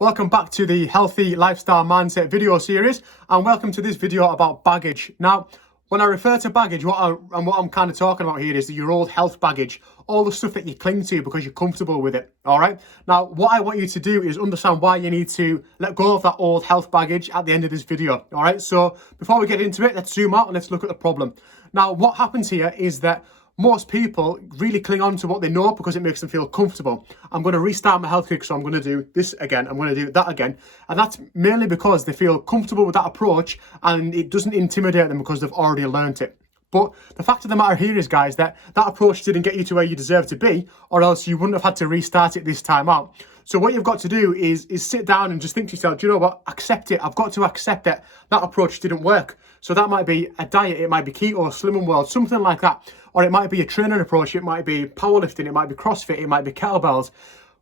Welcome back to the Healthy Lifestyle Mindset video series, and welcome to this video about baggage. Now, when I refer to baggage, what I'm kind of talking about here is your old health baggage, all the stuff that you cling to because you're comfortable with it, all right? Now, what I want you to do is understand why you need to let go of that old health baggage at the end of this video, all right? So before we get into it, let's zoom out and let's look at the problem. Now, what happens here is that most people really cling on to what they know because it makes them feel comfortable. I'm going to restart my health kick, so I'm going to do this again. I'm going to do that again. And that's mainly because they feel comfortable with that approach and it doesn't intimidate them because they've already learned it. But the fact of the matter here is, guys, that approach didn't get you to where you deserve to be, or else you wouldn't have had to restart it this time out. So what you've got to do is sit down and just think to yourself, do you know what? Accept it. I've got to accept that approach didn't work. So that might be a diet, it might be keto, Slimming World, something like that. Or it might be a training approach, it might be powerlifting, it might be CrossFit, it might be kettlebells.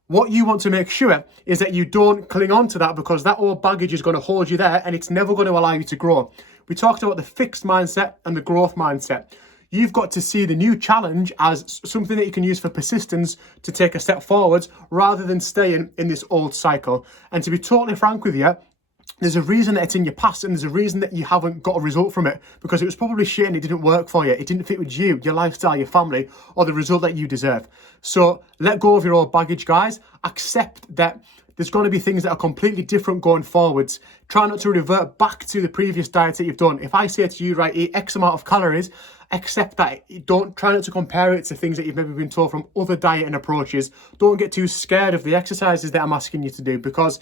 What you want to make sure is that you don't cling on to that, because that old baggage is going to hold you there and it's never going to allow you to grow. We talked about the fixed mindset and the growth mindset. You've got to see the new challenge as something that you can use for persistence to take a step forwards rather than staying in this old cycle. And to be totally frank with you, there's a reason that it's in your past, and there's a reason that you haven't got a result from it, because it was probably shit and it didn't work for you. It didn't fit with you, your lifestyle, your family, or the result that you deserve. So let go of your old baggage, guys. Accept that there's going to be things that are completely different going forwards. Try not to revert back to the previous diets that you've done. If I say to you, right, eat X amount of calories, accept that. Try not to compare it to things that you've maybe been taught from other dieting approaches. Don't get too scared of the exercises that I'm asking you to do, because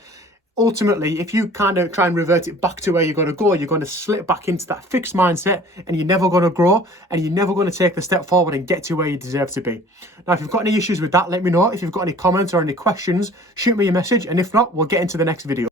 ultimately, if you kind of try and revert it back to where you're going to go, you're going to slip back into that fixed mindset and you're never going to grow and you're never going to take the step forward and get to where you deserve to be. Now, if you've got any issues with that, let me know. If you've got any comments or any questions, shoot me a message. And if not, we'll get into the next video.